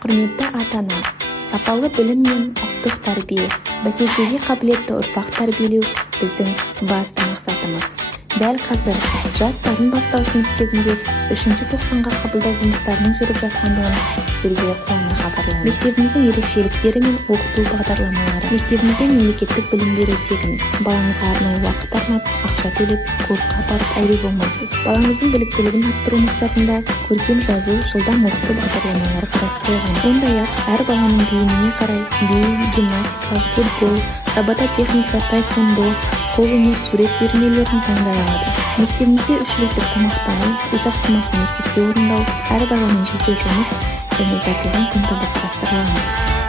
Құрметті ата-ана, сапалы білім мен ұлттық тәрбие, бәсекеге қабілетті ұрпақ тәрбиелеу біздің басты мақсатымыз. Дәл қазір Жас Дарын бастауыш мектебінде 3-ші тоқсанға қабылдау жұмыстарының жүріп жатқандығын сізге қуана хабарлаймыз. Мектебіміздің ерекшеліктері мен оқыту бағдарламалары. Мектебімізде мемлекеттік білім беру тегін. Балаңызға арнайы уақыт арнап, ақша төлеп, курсқа барып әуре болмайсыз. Балаңыздың біліктілігін арттыру мақсатында көркем жазу, жылдам оқыту бағдарламалары қарастырылған. Сондай-ақ әр баланың бейіміне қарай би, гимнастика, футбол, робототехника, тайквондо, қолөнер, сурет үйірмелерін таңдай алады. Мектебімізде 3 реттік тамақтану, үй тапсырмасын мектепте орындау, әр баланың жеке жұмыс және жартылған күнтабы қарастырылған.